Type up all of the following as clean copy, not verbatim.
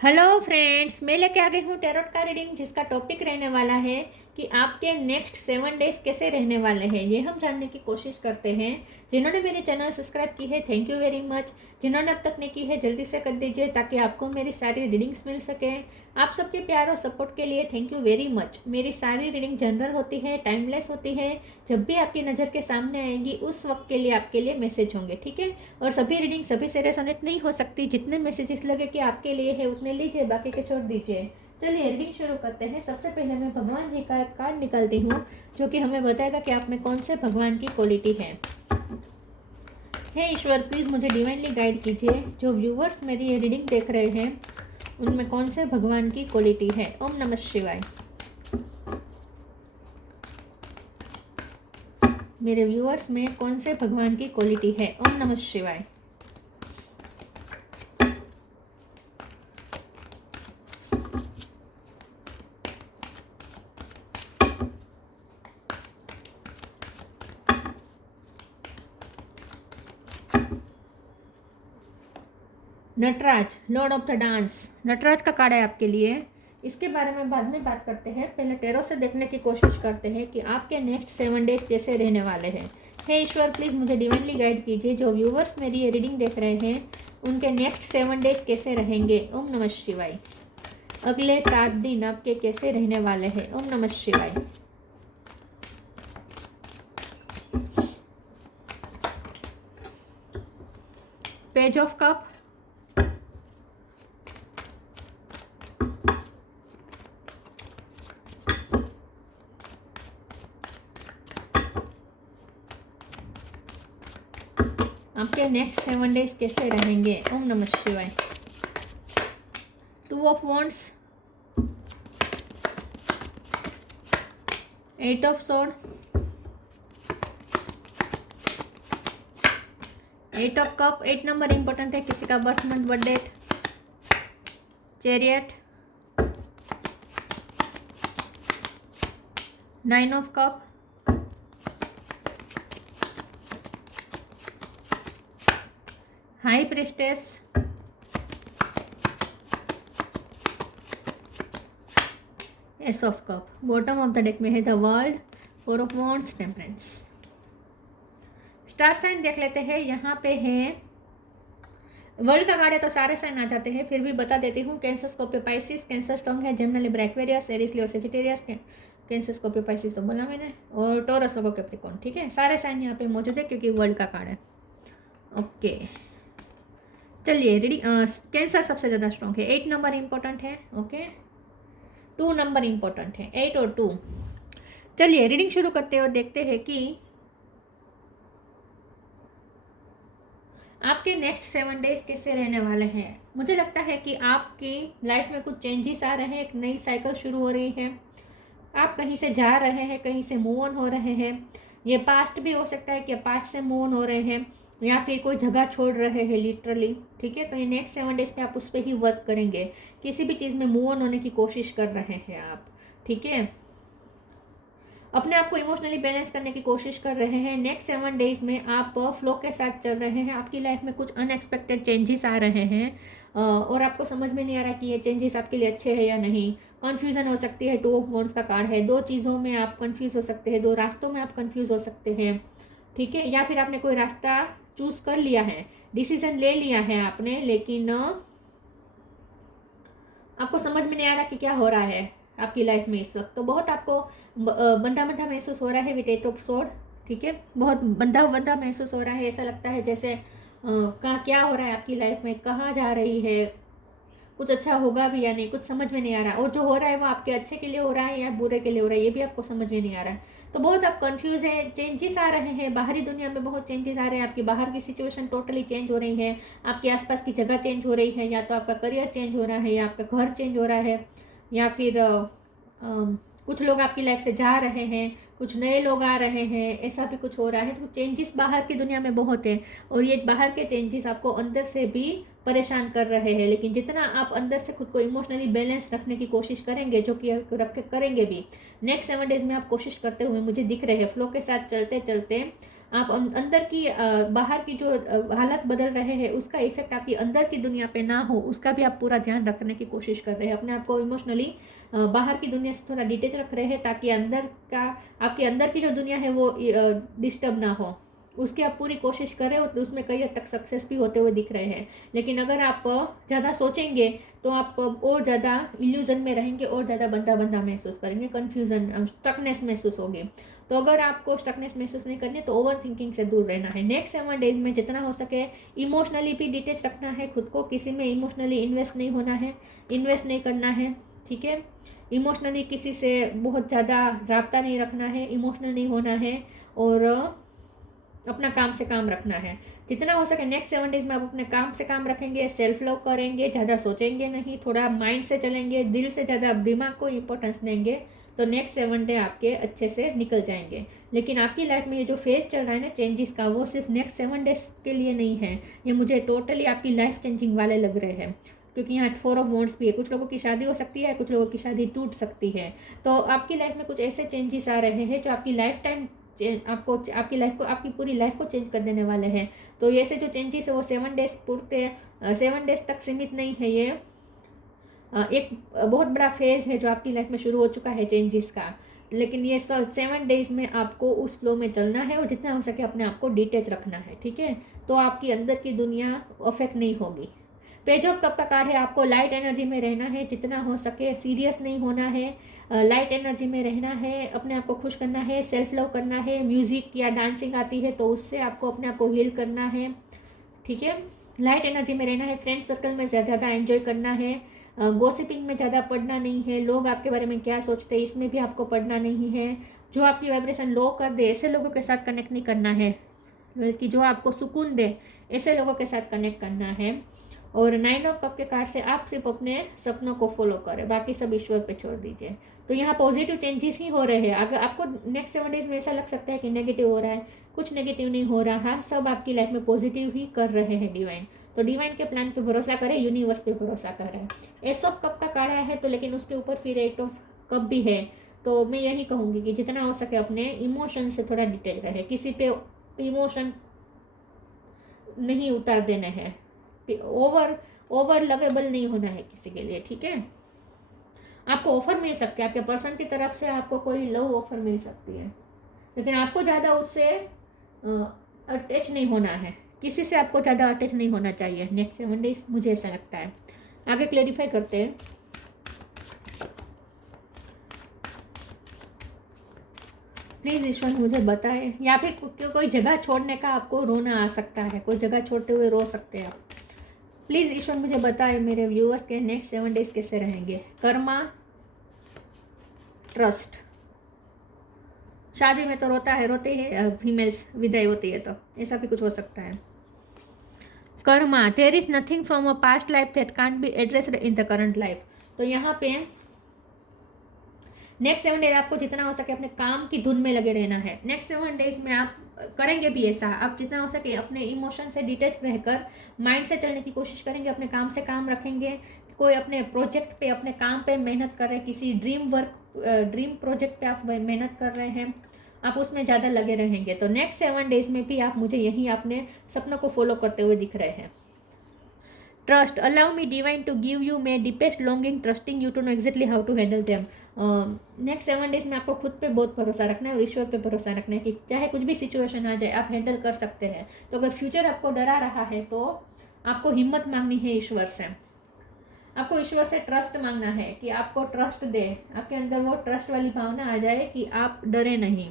Hello friends, मैं लेके आ गई हूँ टैरोट का रीडिंग जिसका टॉपिक रहने वाला है कि आपके नेक्स्ट 7 डेज कैसे रहने वाले हैं। ये हम जानने की कोशिश करते हैं। जिन्होंने मेरे चैनल सब्सक्राइब की है, थैंक यू वेरी मच। जिन्होंने अब तक नहीं की है, जल्दी से कर दीजिए ताकि आपको मेरी सारी रीडिंग्स मिल सके। आप सबके प्यार और सपोर्ट के लिए थैंक यू वेरी मच। मेरी सारी रीडिंग जनरल होती है, टाइमलेस होती है। जब भी आपकी नज़र के सामने आएंगी उस वक्त के लिए आपके लिए मैसेज होंगे, ठीक है। और सभी रीडिंग सभी से रेजोनेट नहीं हो सकती। जितने मैसेजेस लगे कि आपके लिए है उतने लीजिए, बाकी के छोड़ दीजिए। चलिए रीडिंग शुरू करते हैं। सबसे पहले मैं भगवान जी का एक कार्ड निकालती हूँ जो कि हमें बताएगा कि आप में कौन से भगवान की क्वालिटी है। हे ईश्वर, प्लीज़ मुझे डिवाइनली गाइड कीजिए। जो व्यूवर्स मेरी ये रीडिंग देख रहे हैं उनमें कौन से भगवान की क्वालिटी है। ओम नमः शिवाय। मेरे व्यूअर्स में कौन से भगवान की क्वालिटी है। ओम नमः शिवाय। Nataraj, lord of the dance, Nataraj का कार्ड है आपके लिए। इसके बारे में बाद में बात करते हैं। पहले टेरो से देखने की कोशिश करते हैं कि आपके नेक्स्ट 7 डेज कैसे रहने वाले हैं। हे ईश्वर, प्लीज़ मुझे डिवाइनली गाइड कीजिए। जो व्यूवर्स मेरी ये रीडिंग देख रहे हैं उनके नेक्स्ट 7 डेज कैसे रहेंगे। ओम नमः शिवाय। अगले 7 दिन आपके कैसे रहने वाले हैं। ओम नमः शिवाय। पेज ऑफ कप, आपके नेक्स्ट 7 डेज कैसे रहेंगे। ओम नमः शिवाय। 2 of wands, 8 of sword, 8 of cup. 8 number important है, किसी का birth month birth date. Chariot, 9 of cup, high priestess, ace of cup. Bottom of the deck में है the world, 4 of wands, temperance. Star sign देख लेते हैं। यहाँ पे है वर्ल्ड का कार्ड है तो सारे साइन आ जाते हैं, फिर भी बता देती हूँ। Cancer, Scorpio, Pisces. Cancer strong है, जेमिनी, लिब्रा, एक्वेरियस, एरीज, लियो, सजिटेरियस। कैंसर, स्कॉर्पियो, पाइसिस तो बोला मैंने, और टॉरस, वर्गो, कैप्रिकॉर्न। ठीक है, सारे साइन यहाँ पे मौजूद है क्योंकि वर्ल्ड का कार्ड है। ओके, चलिए रीडिंग। कैंसर सबसे ज़्यादा स्ट्रॉन्ग है, 8 नंबर इंपॉर्टेंट है। ओके, 2 नंबर इंपॉर्टेंट है, 8 और 2। चलिए रीडिंग शुरू करते हैं और देखते हैं कि आपके नेक्स्ट 7 डेज कैसे रहने वाले हैं। मुझे लगता है कि आपकी लाइफ में कुछ चेंजेस आ रहे हैं, एक नई साइकिल शुरू हो रही है। आप कहीं से जा रहे हैं, कहीं से मूव ऑन हो रहे हैं। ये पास्ट भी हो सकता है कि पास्ट से मूव ऑन हो रहे हैं या फिर कोई जगह छोड़ रहे हैं लिटरली। ठीक है, तो ये नेक्स्ट 7 डेज पे आप उस पर ही वर्क करेंगे। किसी भी चीज़ में मूव ऑन होने की कोशिश कर रहे हैं आप। ठीक है, अपने आप को इमोशनली बैलेंस करने की कोशिश कर रहे हैं। नेक्स्ट 7 डेज में आप फ्लो के साथ चल रहे हैं। आपकी लाइफ में कुछ अनएक्सपेक्टेड चेंजेस आ रहे हैं और आपको समझ में नहीं आ रहा कि ये चेंजेस आपके लिए अच्छे हैं या नहीं। कन्फ्यूज़न हो सकती है। 2 ऑफ वॉन्ड्स का कार्ड है। 2 चीज़ों में आप कन्फ्यूज़ हो सकते हैं, 2 रास्तों में आप कन्फ्यूज़ हो सकते हैं। ठीक है, या फिर आपने कोई रास्ता चूज़ कर लिया है, डिसीजन ले लिया है आपने, लेकिन आपको समझ में नहीं आ रहा कि क्या हो रहा है आपकी लाइफ में इस वक्त। तो बहुत आपको बंधा बंधा महसूस हो रहा है विद 8 ऑफ सोर्ड। ठीक है, बहुत बंधा बंधा महसूस हो रहा है। ऐसा लगता है जैसे कहाँ क्या हो रहा है आपकी लाइफ में, कहाँ जा रही है, कुछ अच्छा होगा भी या नहीं, कुछ समझ में नहीं आ रहा। और जो हो रहा है वो आपके अच्छे के लिए हो रहा है या बुरे के लिए हो रहा है, ये भी आपको समझ में नहीं आ रहा है। तो बहुत आप कंफ्यूज है। चेंजेस आ रहे हैं, बाहरी दुनिया में बहुत चेंजेस आ रहे हैं। आपकी बाहर की सिचुएशन टोटली चेंज हो रही है। आपके आसपास की जगह चेंज हो रही है, या तो आपका करियर चेंज हो रहा है, या आपका घर चेंज हो रहा है, या फिर कुछ लोग आपकी लाइफ से जा रहे हैं, कुछ नए लोग आ रहे हैं, ऐसा भी कुछ हो रहा है। तो चेंजेस बाहर की दुनिया में बहुत है और ये बाहर के चेंजेस आपको अंदर से भी परेशान कर रहे हैं। लेकिन जितना आप अंदर से खुद को इमोशनली बैलेंस रखने की कोशिश करेंगे, जो कि करेंगे भी, नेक्स्ट 7 डेज में आप कोशिश करते हुए मुझे दिख रहे हैं। फ्लो के साथ चलते चलते आप अंदर की बाहर की जो हालत बदल रहे हैं उसका इफेक्ट आपकी अंदर की दुनिया पे ना हो, उसका भी आप पूरा ध्यान रखने की कोशिश कर रहे हैं। अपने आप को इमोशनली बाहर की दुनिया से थोड़ा डिटेच रख रहे हैं ताकि अंदर का आपके अंदर की जो दुनिया है वो डिस्टर्ब ना हो, उसकी आप पूरी कोशिश कर रहे हो। तो उसमें कई हद तक सक्सेस भी होते हुए दिख रहे हैं। लेकिन अगर आप ज़्यादा सोचेंगे तो आप और ज़्यादा इल्यूजन में रहेंगे और ज़्यादा बंदा बंदा महसूस करेंगे, कन्फ्यूज़न स्टकनेस महसूस होगी। तो अगर आपको स्टकनेस महसूस नहीं करनी तो ओवर थिंकिंग से दूर रहना है। नेक्स्ट 7 डेज में जितना हो सके इमोशनली भी डिटेच रखना है खुद को, किसी में इमोशनली इन्वेस्ट नहीं होना है, इन्वेस्ट नहीं करना है, ठीक है। इमोशनली किसी से बहुत ज़्यादा रब्ता नहीं रखना है, इमोशनल नहीं होना है, और अपना काम से काम रखना है। जितना हो सके नेक्स्ट 7 डेज में आप अपने काम से काम रखेंगे, सेल्फ लव करेंगे, ज़्यादा सोचेंगे नहीं, थोड़ा माइंड से चलेंगे, दिल से ज़्यादा दिमाग को इंपॉर्टेंस देंगे, तो नेक्स्ट 7 डे आपके अच्छे से निकल जाएंगे। लेकिन आपकी लाइफ में ये जो फेज चल रहा है ना चेंजेस का, वो सिर्फ नेक्स्ट 7 डेज के लिए नहीं है, ये मुझे टोटली आपकी लाइफ चेंजिंग वाले लग रहे हैं। क्योंकि यहाँ 4 ऑफ वॉन्ड्स भी है, कुछ लोगों की शादी हो सकती है, कुछ लोगों की शादी टूट सकती है। तो आपकी लाइफ में कुछ ऐसे चेंजेस आ रहे हैं जो आपकी लाइफ टाइम आपको आपकी लाइफ को, आपकी पूरी लाइफ को चेंज कर देने वाले हैं। तो ऐसे जो चेंजेस है वो 7 डेज पूरते 7 डेज तक सीमित नहीं है, ये एक बहुत बड़ा फेज है जो आपकी लाइफ में शुरू हो चुका है चेंजेस का। लेकिन ये 7 डेज में आपको उस फ्लो में चलना है और जितना हो सके अपने आप को डिटेच रखना है, ठीक है। तो आपकी अंदर की दुनिया अफेक्ट नहीं होगी। पेज ऑफ कप का कार्ड है, आपको लाइट एनर्जी में रहना है, जितना हो सके सीरियस नहीं होना है, लाइट एनर्जी में रहना है, अपने आप को खुश करना है, सेल्फ लव करना है। म्यूजिक या डांसिंग आती है तो उससे आपको अपने आप को हील करना है, ठीक है। लाइट एनर्जी में रहना है, फ्रेंड सर्कल में ज़्यादा एंजॉय करना है, गॉसिपिंग में ज़्यादा पढ़ना नहीं है, लोग आपके बारे में क्या सोचते हैं इसमें भी आपको पढ़ना नहीं है। जो आपकी वाइब्रेशन लो कर दे ऐसे लोगों के साथ कनेक्ट नहीं करना है, बल्कि जो आपको सुकून दे ऐसे लोगों के साथ कनेक्ट करना है। और 9 ऑफ कप के कार्ड से आप सिर्फ अपने सपनों को फॉलो करें, बाकी सब ईश्वर पे छोड़ दीजिए। तो यहाँ पॉजिटिव चेंजेस ही हो रहे हैं। अगर आपको नेक्स्ट 7 डेज में ऐसा लग सकता है कि नेगेटिव हो रहा है, कुछ नेगेटिव नहीं हो रहा, सब आपकी लाइफ में पॉजिटिव ही कर रहे हैं डिवाइन। तो डिवाइन के प्लान पे भरोसा करें, यूनिवर्स पे भरोसा करें। एस ऑफ कप का कार्ड है तो लेकिन उसके ऊपर फिर 8 ऑफ कप भी है। तो मैं यही कहूँगी कि जितना हो सके अपने इमोशन से थोड़ा डिटेल रहे, किसी पे इमोशन नहीं उतार देने हैं, ओवर लवेबल नहीं होना है किसी के लिए, ठीक है। आपको ऑफर मिल सकते हैं, आपके पर्सन की तरफ से आपको कोई लव ऑफर मिल सकती है, लेकिन आपको ज़्यादा उससे अटैच नहीं होना है, किसी से आपको ज़्यादा अटैच नहीं होना चाहिए नेक्स्ट 7 डेज, मुझे ऐसा लगता है। आगे क्लेरिफाई करते हैं। प्लीज़ ईश्वर मुझे बताए, या फिर कोई जगह छोड़ने का आपको रोना आ सकता है, कोई जगह छोड़ते हुए रो सकते हैं आप। प्लीज़ ईश्वर मुझे बताए मेरे व्यूअर्स के नेक्स्ट 7 डेज कैसे रहेंगे। कर्मा, ट्रस्ट, शादी में तो रोता है, रोते हैं फीमेल्स, विदाई होती है तो ऐसा भी कुछ हो सकता है। Karma, there is nothing from a past life that can't be addressed in the current life. तो यहाँ पे नेक्स्ट 7 डेज आपको जितना हो सके अपने काम की धुन में लगे रहना है। नेक्स्ट 7 डेज में आप करेंगे भी ऐसा, आप जितना हो सके अपने इमोशन से डिटेच रहकर माइंड से चलने की कोशिश करेंगे, अपने काम से काम रखेंगे। कोई अपने प्रोजेक्ट पे, अपने काम पे मेहनत कर रहे हैं, किसी ड्रीम प्रोजेक्ट पे आप मेहनत कर रहे हैं, आप उसमें ज़्यादा लगे रहेंगे। तो नेक्स्ट 7 डेज में भी आप मुझे यही अपने सपनों को फॉलो करते हुए दिख रहे हैं। Trust, allow me divine to give you my deepest longing, trusting you to know exactly how to handle them. Next 7 days में आपको खुद पे बहुत भरोसा रखना है और ईश्वर पे भरोसा रखना है कि चाहे कुछ भी सिचुएशन आ जाए आप हैंडल कर सकते हैं। तो अगर फ्यूचर आपको डरा रहा है तो आपको हिम्मत मांगनी है ईश्वर से, आपको ईश्वर से ट्रस्ट मांगना है कि आपको ट्रस्ट दे, आपके अंदर वो ट्रस्ट वाली भावना आ जाए कि आप डरे नहीं,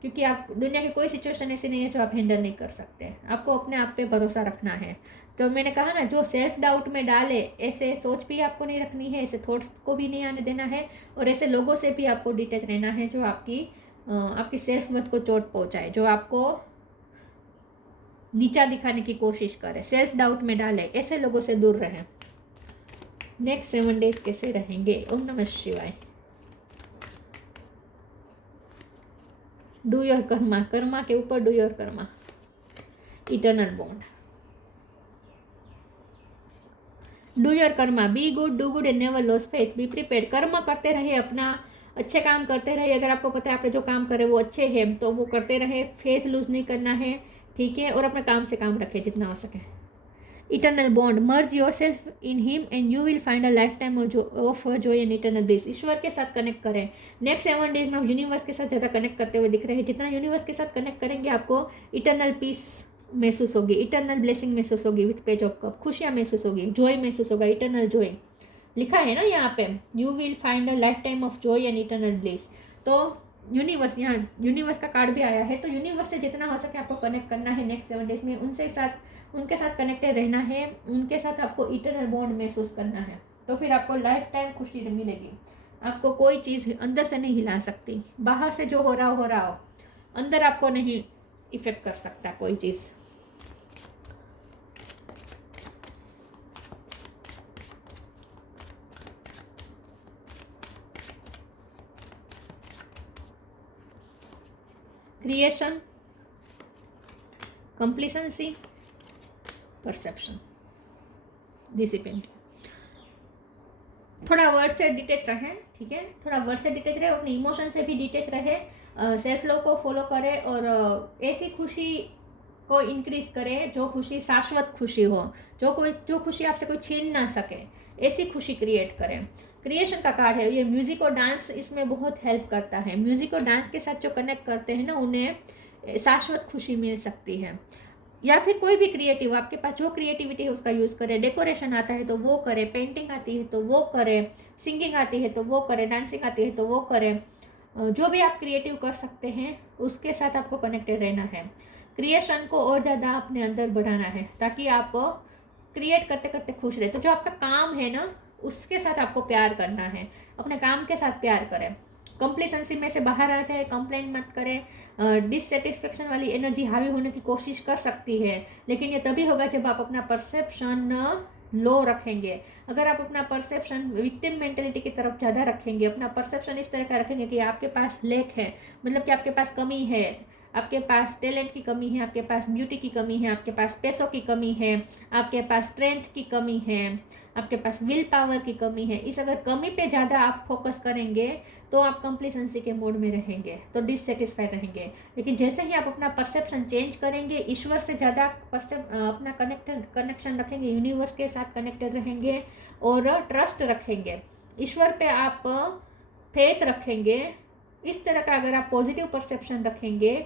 क्योंकि आप दुनिया की कोई सिचुएशन ऐसी नहीं है जो आप हैंडल नहीं कर सकते। आपको अपने आप पे भरोसा रखना है। तो मैंने कहा ना, जो सेल्फ डाउट में डाले ऐसे सोच भी आपको नहीं रखनी है, ऐसे थॉट्स को भी नहीं आने देना है, और ऐसे लोगों से भी आपको डिटेच रहना है जो आपकी सेल्फ वर्थ को चोट पहुंचाए, जो आपको नीचा दिखाने की कोशिश करे, सेल्फ डाउट में डाले, ऐसे लोगों से दूर रहें। नेक्स्ट 7 डेज कैसे रहेंगे? ओम नमः शिवाय। डू योर कर्मा, कर्मा के ऊपर do your Karma, eternal bond. Do your Karma, be good, do good and never loss faith, be prepared. कर्म करते रहे, अपना अच्छे काम करते रहे। अगर आपको पता है आपने जो काम करे वो अच्छे हैं तो वो करते रहे, फेथ लूज नहीं करना है, ठीक है, और अपने काम से काम रखे जितना हो सके। Eternal bond, merge yourself in him and you will find a lifetime of joy and eternal bliss. ईश्वर के साथ कनेक्ट करें। नेक्स्ट 7 डेज में आप यूनिवर्स के साथ ज़्यादा कनेक्ट करते हुए दिख रहे हैं। जितना यूनिवर्स के साथ कनेक्ट करेंगे आपको इटर्नल पीस महसूस होगी, इटर्नल ब्लेसिंग महसूस होगी, विथ पेज ऑफ कप खुशियाँ महसूस होगी, जॉय महसूस होगा, इटर्नल जॉय लिखा है ना यहाँ पे, you will find a lifetime of joy and eternal bliss. तो यूनिवर्स, यहाँ यूनिवर्स का कार्ड भी आया है, तो यूनिवर्स से जितना हो सके आपको कनेक्ट करना है नेक्स्ट 7 डेज में, उनके साथ कनेक्टेड रहना है, उनके साथ आपको इटर्नल बॉन्ड महसूस करना है। तो फिर आपको लाइफ टाइम खुशी मिलेगी। आपको कोई चीज़ अंदर से नहीं हिला सकती, बाहर से जो हो रहा हो, अंदर आपको नहीं इफेक्ट कर सकता कोई चीज़। Creation, complacency, perception, discipline. थोड़ा वर्ड से डिटेच रहे, ठीक है, थोड़ा वर्ड से डिटेच रहे, अपने इमोशन से भी डिटेच रहे, सेल्फ लव को फॉलो करें और ऐसी खुशी को इंक्रीज करें जो खुशी शाश्वत खुशी हो, जो खुशी आपसे कोई छीन ना सके, ऐसी खुशी क्रिएट करें। क्रिएशन का कार्ड है ये। म्यूजिक और डांस इसमें बहुत हेल्प करता है। म्यूजिक और डांस के साथ जो कनेक्ट करते हैं ना, उन्हें शाश्वत खुशी मिल सकती है। या फिर कोई भी क्रिएटिव, आपके पास जो क्रिएटिविटी है उसका यूज़ करें। डेकोरेशन आता है तो वो करें, पेंटिंग आती है तो वो करें, सिंगिंग आती है तो वो करें, डांसिंग आती है तो वो करें। जो भी आप क्रिएटिव कर सकते हैं उसके साथ आपको कनेक्टेड रहना है। क्रिएशन को और ज़्यादा अपने अंदर बढ़ाना है ताकि आप क्रिएट करते करते खुश रहे। तो जो आपका काम है ना, उसके साथ आपको प्यार करना है, अपने काम के साथ प्यार करें। कंप्लेसेंसी में से बाहर आ जाए, कंप्लेन मत करें। डिससेटिस्फेक्शन वाली एनर्जी हावी होने की कोशिश कर सकती है, लेकिन ये तभी होगा जब आप अपना परसेप्शन लो रखेंगे। अगर आप अपना परसेप्शन विक्टिम मेंटेलिटी की तरफ ज़्यादा रखेंगे, अपना परसेप्शन इस तरह का रखेंगे कि आपके पास लेक है, मतलब कि आपके पास कमी है, आपके पास टैलेंट की कमी है, आपके पास ब्यूटी की कमी है, आपके पास पैसों की कमी है, आपके पास स्ट्रेंथ की कमी है, आपके पास विल पावर की कमी है, इस अगर कमी पे ज़्यादा आप फोकस करेंगे तो आप कंप्लीसेंसी के मोड में रहेंगे, तो डिससेटिस्फाइड रहेंगे। लेकिन जैसे ही आप अपना परसेप्शन चेंज करेंगे, ईश्वर से ज़्यादा अपना कनेक्शन रखेंगे, यूनिवर्स के साथ कनेक्टेड रहेंगे और ट्रस्ट रखेंगे, ईश्वर पे आप फेथ रखेंगे, इस तरह का अगर आप पॉजिटिव परसेप्शन रखेंगे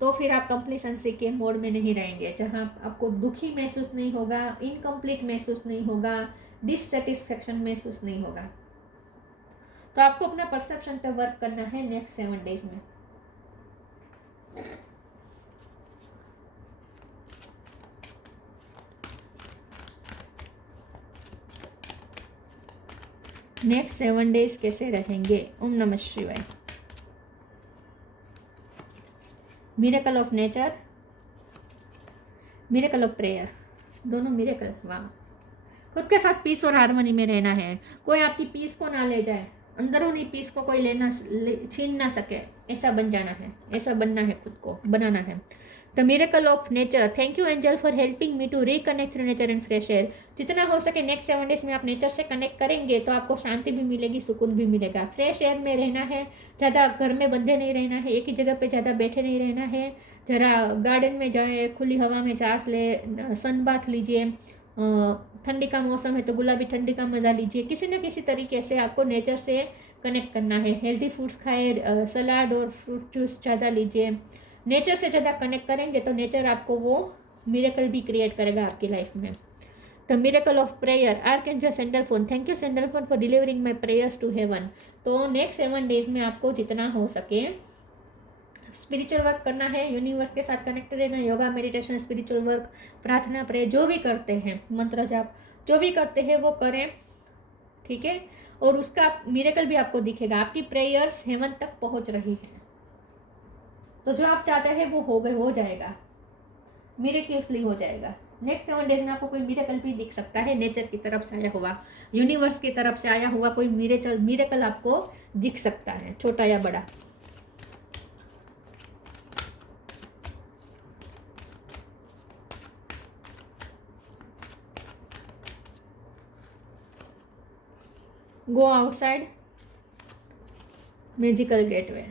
तो फिर आप कंप्लीसेंसी के मोड में नहीं रहेंगे, जहां आपको दुखी महसूस नहीं होगा, इनकम्प्लीट महसूस नहीं होगा, डिससेटिस्फेक्शन महसूस नहीं होगा। तो आपको अपना परसेप्शन पे वर्क करना है नेक्स्ट 7 डेज में। नेक्स्ट 7 डेज कैसे रहेंगे? ओम नमः शिवाय। Miracle of nature, miracle of prayer, दोनों मिरेकल। वाह। खुद के साथ पीस और हार्मनी में रहना है, कोई आपकी पीस को ना ले जाए, अंदरूनी पीस को कोई छीन ना सके, ऐसा बन जाना है, ऐसा बनना है, खुद को बनाना है। The miracle of nature, thank you angel for helping me to reconnect through nature and fresh air. जितना हो सके नेक्स्ट 7 डेज में आप नेचर से कनेक्ट करेंगे तो आपको शांति भी मिलेगी, सुकून भी मिलेगा। फ्रेश एयर में रहना है, ज़्यादा घर में बंधे नहीं रहना है, एक ही जगह पे ज़्यादा बैठे नहीं रहना है, ज़रा गार्डन में जाए, खुली हवा में सांस ले, सन बाथ लीजिए, ठंडी का मौसम है तो गुलाबी ठंडी का मज़ा लीजिए। किसी न किसी तरीके से आपको नेचर से कनेक्ट करना है। हेल्दी फूड्स खाए, सलाद और फ्रूट जूस ज़्यादा लीजिए। नेचर से ज़्यादा कनेक्ट करेंगे तो नेचर आपको वो मिरेकल भी क्रिएट करेगा आपकी लाइफ में। The miracle of prayer, archangel Sandalphon, thank you Sandalphon for delivering my prayers to heaven. तो नेक्स्ट 7 डेज में आपको जितना हो सके स्पिरिचुअल वर्क करना है, यूनिवर्स के साथ कनेक्टेड रहना, योगा, मेडिटेशन, स्पिरिचुअल वर्क, प्रार्थना, प्रे, जो भी करते हैं, मंत्र जाप, जो भी करते हैं वो करें, ठीक है। और उसका मिरेकल भी आपको दिखेगा, आपकी प्रेयर्स हेवन तक पहुंच रही है, तो जो आप चाहते हैं वो हो जाएगा, मिरेक्युलसली हो जाएगा। नेक्स्ट 7 डेज में आपको कोई मिरेकल भी दिख सकता है, नेचर की तरफ से आया हुआ, यूनिवर्स की तरफ से आया हुआ कोई मिरेकल आपको दिख सकता है, छोटा या बड़ा। Go outside, magical gateway.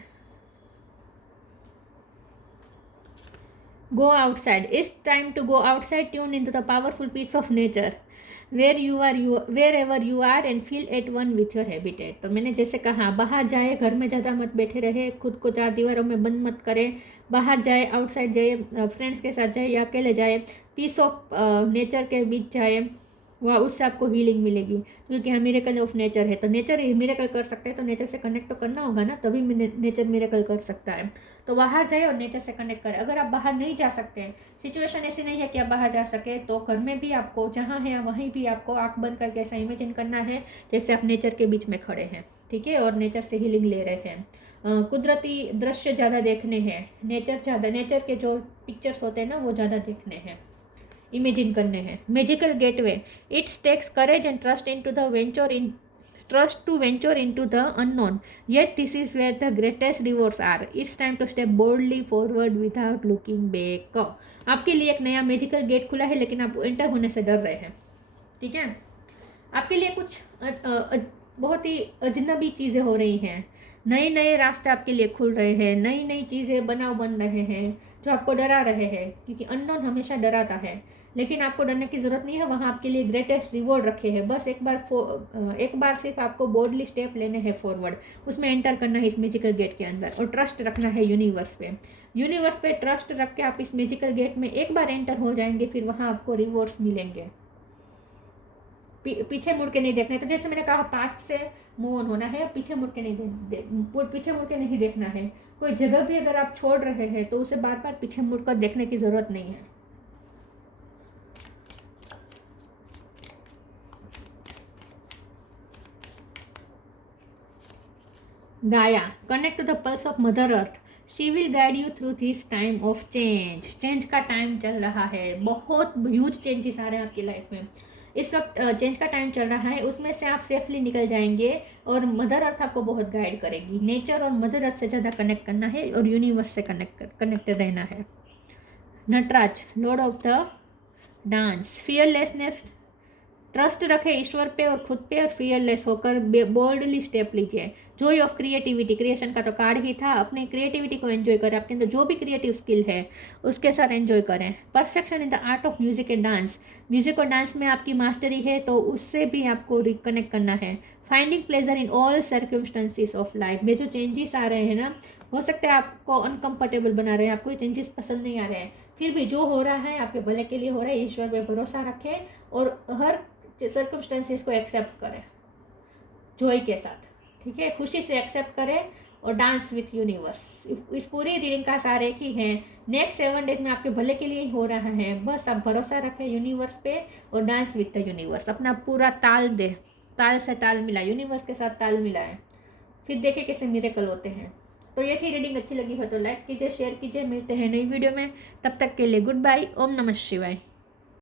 Go outside. It's time to go outside. Tune into the powerful piece of nature wherever you are and feel at one with your habitat. तो मैंने जैसे कहा, बाहर जाए, घर में ज़्यादा मत बैठे रहे, खुद को 4 दीवारों में बंद मत करें, बाहर जाए, आउटसाइड जाए, फ्रेंड्स के साथ जाए या अकेले जाए, पीस ऑफ नेचर के बीच जाए, वह उससे आपको हीलिंग मिलेगी, क्योंकि हम मिरेकल ऑफ नेचर है। तो नेचर मिरेकल कर सकते हैं, तो नेचर से कनेक्ट तो करना होगा ना, तभी नेचर मिरेकल कर सकता है। तो बाहर जाए और नेचर से कनेक्ट करें। अगर आप बाहर नहीं जा सकते, सिचुएशन ऐसी नहीं है कि आप बाहर जा सके, तो घर में भी आपको जहाँ है वहीं भी आपको आँख बंद करके ऐसा इमेजिन करना है जैसे आप नेचर के बीच में खड़े हैं, ठीक है, और नेचर से हीलिंग ले रहे हैं। कुदरती दृश्य ज़्यादा देखने हैं, नेचर के जो पिक्चर्स होते हैं ना, वो ज़्यादा देखने हैं, इमेजिन करने हैं। Magical gateway, it's takes courage and trust to venture into the unknown, yet this is where the greatest rewards are. It's time to step boldly forward without looking back. आपके लिए एक नया मैजिकल गेट खुला है, लेकिन आप enter होने से डर रहे हैं, ठीक है। आपके लिए कुछ बहुत ही अजनबी चीज़ें हो रही हैं, नए नए रास्ते आपके लिए खुल रहे हैं, नई नई चीज़ें बन रहे हैं जो आपको डरा रहे हैं, क्योंकि अननोन हमेशा डराता है। लेकिन आपको डरने की ज़रूरत नहीं है, वहाँ आपके लिए ग्रेटेस्ट रिवॉर्ड रखे हैं। बस एक बार सिर्फ आपको बोल्डली स्टेप लेने हैं फॉरवर्ड, उसमें एंटर करना है इस मैजिकल गेट के अंदर, और ट्रस्ट रखना है यूनिवर्स पे ट्रस्ट रख के आप इस मैजिकल गेट में एक बार एंटर हो जाएंगे, फिर वहाँ आपको रिवॉर्ड्स मिलेंगे। पीछे मुड़ के नहीं देखना है। तो जैसे मैंने कहा, पास्ट से मूव ऑन होना है, पीछे मुड़ के नहीं देखना है। कोई जगह भी अगर आप छोड़ रहे हैं तो उसे बार बार पीछे मुड़कर देखने की ज़रूरत नहीं है। Gaia, connect to the pulse of mother earth, she will guide you through this time of change का टाइम चल रहा है, बहुत ह्यूज चेंजेस आ रहे हैं आपकी लाइफ में। इस वक्त चेंज का टाइम चल रहा है, उसमें से आप सेफली निकल जाएंगे और मदर अर्थ आपको बहुत गाइड करेगी। नेचर और मदर अर्थ से ज़्यादा कनेक्ट करना है और यूनिवर्स से कनेक्टेड रहना है। Nataraj, lord of the dance, fearlessness, trust रखें ईश्वर पे और खुद पे, और फियरलेस होकर बोल्डली स्टेप लीजिए। जॉय ऑफ क्रिएटिविटी, क्रिएशन का तो कार्ड ही था, अपने क्रिएटिविटी को एंजॉय करें, आपके अंदर जो भी क्रिएटिव स्किल है उसके साथ एंजॉय करें। Perfection in the art of music and dance, music और डांस में आपकी मास्टरी है, तो उससे भी आपको रिकनेक्ट करना है। Finding pleasure in all circumstances of life, में जो चेंजेस आ रहे हैं ना, हो सकता है आपको अनकंफर्टेबल बना रहे हैं, आपको ये चेंजेस पसंद नहीं आ रहे हैं, फिर भी जो हो रहा है आपके भले के लिए हो रहा है। ईश्वर पे भरोसा रखें और हर सर्कमस्टेंसेस को एक्सेप्ट करें जॉय के साथ, ठीक है, खुशी से एक्सेप्ट करें और डांस विथ यूनिवर्स। इस पूरी रीडिंग का सार एक ही है, नेक्स्ट 7 डेज में आपके भले के लिए ही हो रहा है। बस आप भरोसा रखें यूनिवर्स पे और डांस विथ द यूनिवर्स, अपना पूरा ताल से ताल मिला, यूनिवर्स के साथ ताल मिलाएं, फिर देखें कैसे मिरेकल होते हैं। तो ये थी रीडिंग, अच्छी लगी हो तो लाइक कीजिए, शेयर कीजिए। मिलते हैं नई वीडियो में, तब तक के लिए गुड बाय। ओम नमः शिवाय।